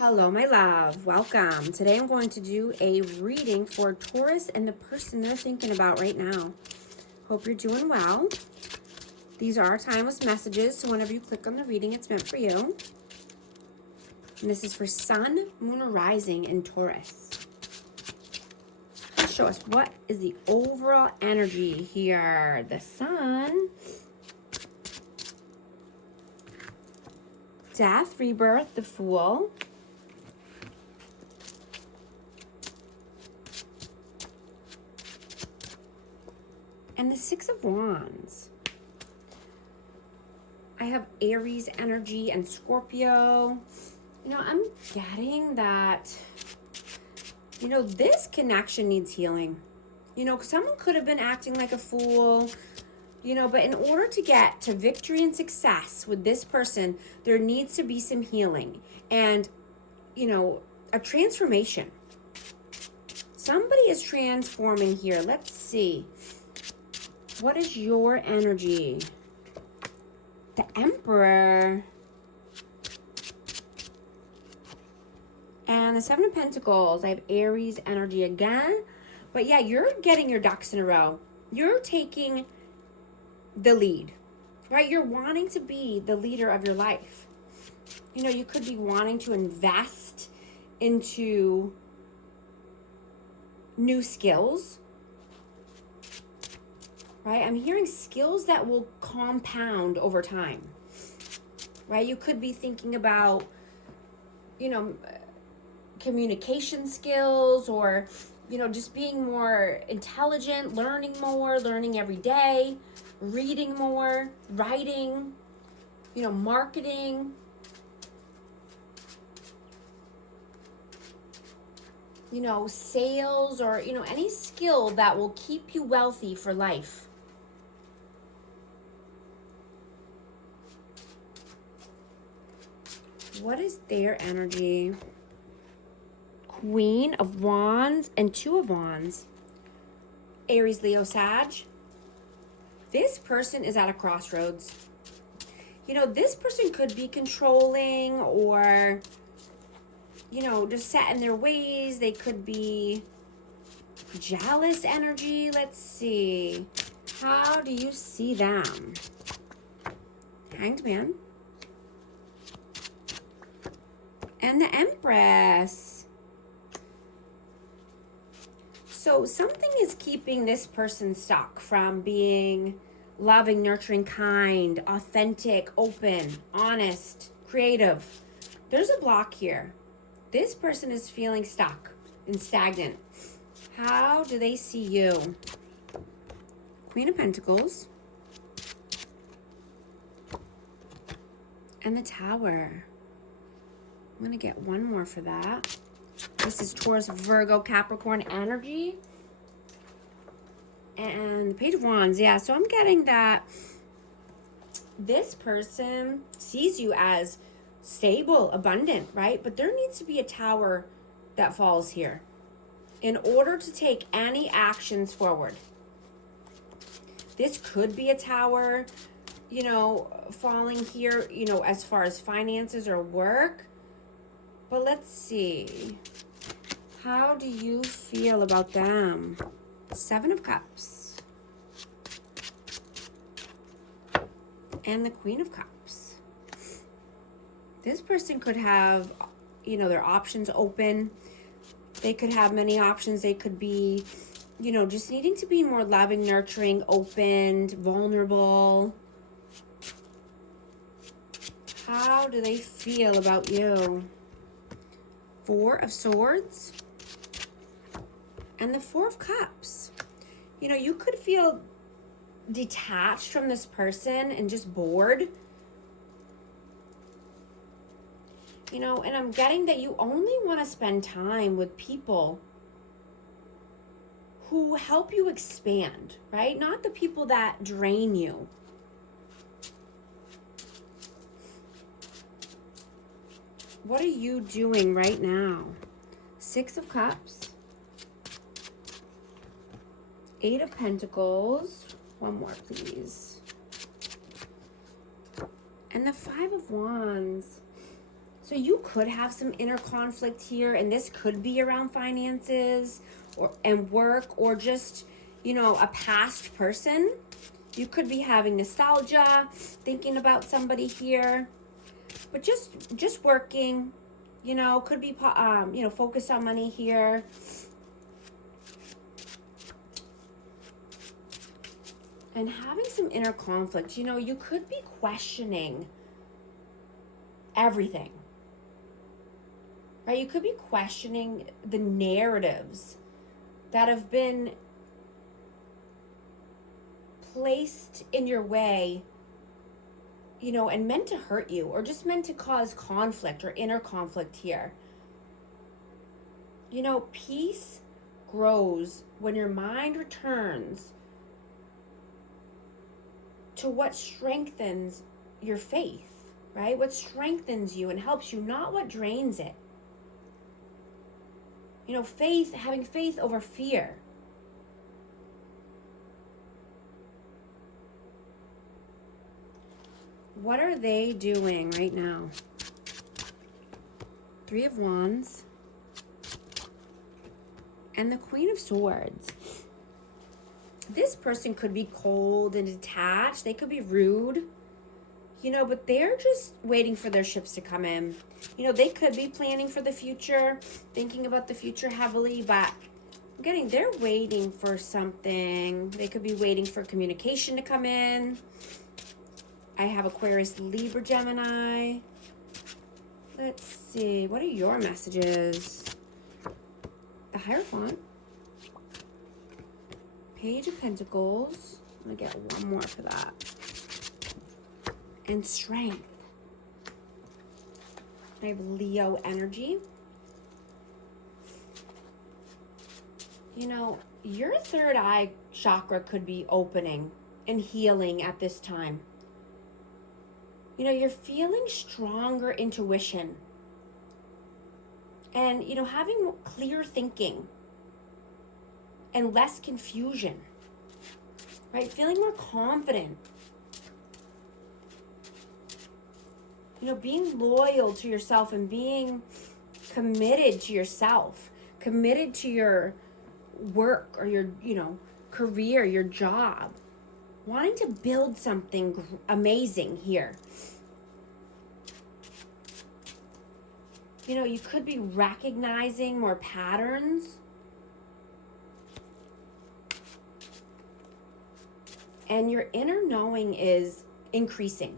Hello, my love. Welcome. Today I'm going to do a reading for Taurus and the person they're thinking about right now. Hope you're doing well. These are timeless messages, so whenever you click on the reading, it's meant for you. And this is for Sun, Moon, or Rising in Taurus. Show us what is the overall energy here. The Sun, Death, Rebirth, the Fool, and the Six of Wands. I have Aries energy and Scorpio. I'm getting that, this connection needs healing. Someone could have been acting like a fool, but in order to get to victory and success with this person, there needs to be some healing and, a transformation. Somebody is transforming here. Let's see. What is your energy? The Emperor. And the Seven of Pentacles. I have Aries energy again. But yeah, you're getting your ducks in a row. You're taking the lead, right? You're wanting to be the leader of your life. You could be wanting to invest into new skills, right? I'm hearing skills that will compound over time, right? You could be thinking about, communication skills or, just being more intelligent, learning more, learning every day, reading more, writing, marketing, sales, or, any skill that will keep you wealthy for life. What is their energy? Queen of Wands and Two of Wands. Aries, Leo, Sag. This person is at a crossroads. This person could be controlling or, just set in their ways. They could be jealous energy. Let's see. How do you see them? Hanged Man. And the Empress. So something is keeping this person stuck from being loving, nurturing, kind, authentic, open, honest, creative. There's a block here. This person is feeling stuck and stagnant. How do they see you? Queen of Pentacles. And the Tower. I'm going to get one more for that. This is Taurus, Virgo, Capricorn energy. And the Page of Wands. Yeah, so I'm getting that this person sees you as stable, abundant, right? But there needs to be a tower that falls here in order to take any actions forward. This could be a tower, falling here, as far as finances or work. But let's see. How do you feel about them? Seven of Cups. And the Queen of Cups. This person could have, their options open. They could have many options. They could be, just needing to be more loving, nurturing, open, vulnerable. How do they feel about you? Four of Swords. And the Four of Cups. You could feel detached from this person and just bored. And I'm getting that you only want to spend time with people who help you expand, right? Not the people that drain you. What are you doing right now? Six of Cups. Eight of Pentacles. One more, please. And the Five of Wands. So you could have some inner conflict here, and this could be around finances and work, or just, you know, a past person. You could be having nostalgia, thinking about somebody here, but just working, you know, could be, you know, focused on money here. And having some inner conflict, you know, you could be questioning everything, right? You could be questioning the narratives that have been placed in your way, you know, and meant to hurt you, or just meant to cause conflict or inner conflict here. You know, peace grows when your mind returns to what strengthens your faith, right? What strengthens you and helps you, not what drains it. You know, faith, having faith over fear. What are they doing right now? Three of Wands and the Queen of Swords. This person could be cold and detached. They could be rude, you know, but they're just waiting for their ships to come in. You know, they could be planning for the future, thinking about the future heavily, but I'm getting they're waiting for something. They could be waiting for communication to come in. I have Aquarius, Libra, Gemini. Let's see. What are your messages? The Hierophant. Page of Pentacles. I'm going to get one more for that. And Strength. I have Leo energy. You know, your third eye chakra could be opening and healing at this time. You know, you're feeling stronger intuition. And, you know, having clear thinking and less confusion, right? Feeling more confident. You know, being loyal to yourself and being committed to yourself, committed to your work or your, you know, career, your job. Wanting to build something amazing here. You know, you could be recognizing more patterns. And your inner knowing is increasing.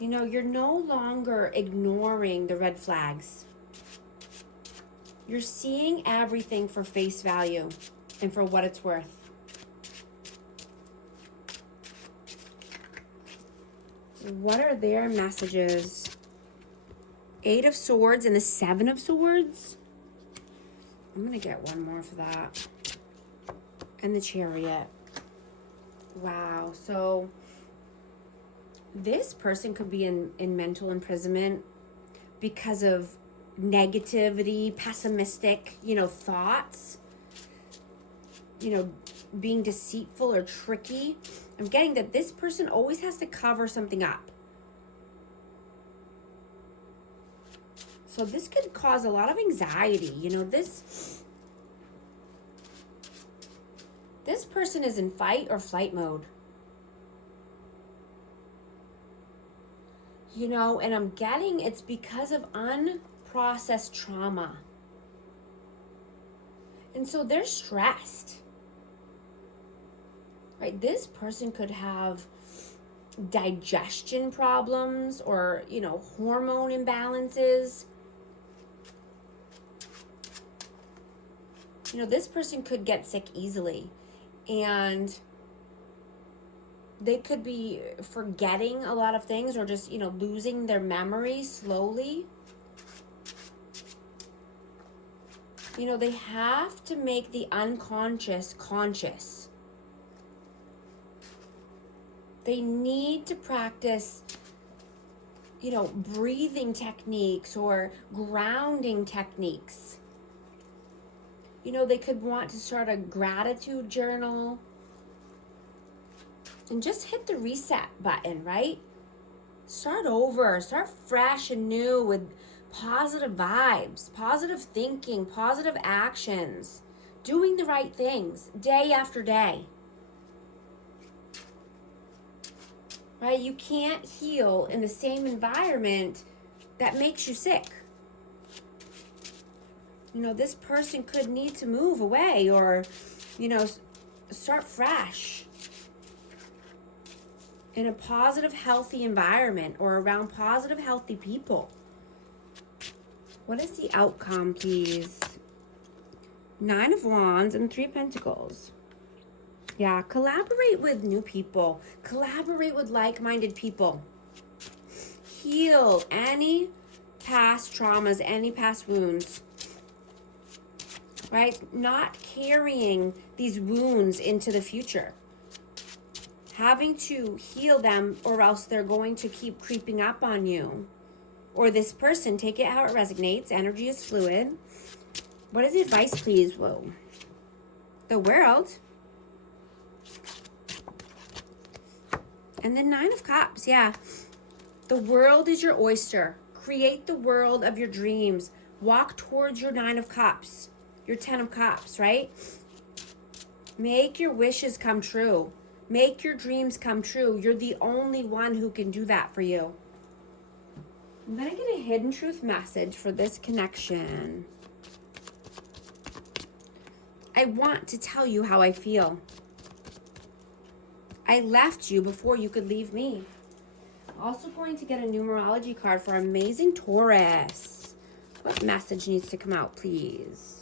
You know, you're no longer ignoring the red flags. You're seeing everything for face value and for what it's worth. What are their messages? Eight of Swords and the Seven of Swords. I'm going to get one more for that. And the Chariot. Wow. So this person could be in mental imprisonment because of negativity, pessimistic, you know, thoughts. You know, being deceitful or tricky. I'm getting that this person always has to cover something up. So this could cause a lot of anxiety. You know, this person is in fight or flight mode. You know, and I'm getting it's because of unprocessed trauma. And so they're stressed. Right? This person could have digestion problems or, you know, hormone imbalances. You know, this person could get sick easily. And they could be forgetting a lot of things or just, you know, losing their memory slowly. You know, they have to make the unconscious conscious. They need to practice, you know, breathing techniques or grounding techniques. You know, they could want to start a gratitude journal and just hit the reset button, right? Start over. Start fresh and new with positive vibes, positive thinking, positive actions, doing the right things day after day. Right? You can't heal in the same environment that makes you sick. This person could need to move away or, start fresh in a positive, healthy environment or around positive, healthy people. What is the outcome, please? 9 of Wands and 3 of Pentacles. Yeah, collaborate with new people. Collaborate with like-minded people. Heal any past traumas, any past wounds. Right? Not carrying these wounds into the future. Having to heal them or else they're going to keep creeping up on you. Or this person, take it how it resonates. Energy is fluid. What is advice, please? Whoa. The World. And the 9 of Cups, yeah. The world is your oyster. Create the world of your dreams. Walk towards your 9 of Cups. Your 10 of Cups, right? Make your wishes come true. Make your dreams come true. You're the only one who can do that for you. I'm going to get a hidden truth message for this connection. I want to tell you how I feel. I left you before you could leave me. Also going to get a numerology card for amazing Taurus. What message needs to come out, please?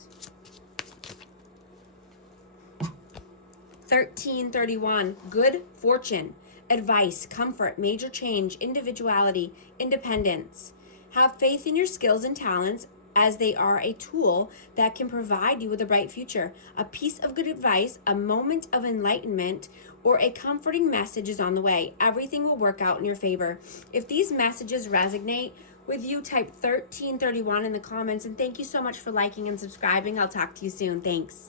1331, good fortune, advice, comfort, major change, individuality, independence. Have faith in your skills and talents as they are a tool that can provide you with a bright future. A piece of good advice, a moment of enlightenment, or a comforting message is on the way. Everything will work out in your favor. If these messages resonate with you, type 1331 in the comments. And thank you so much for liking and subscribing. I'll talk to you soon. Thanks.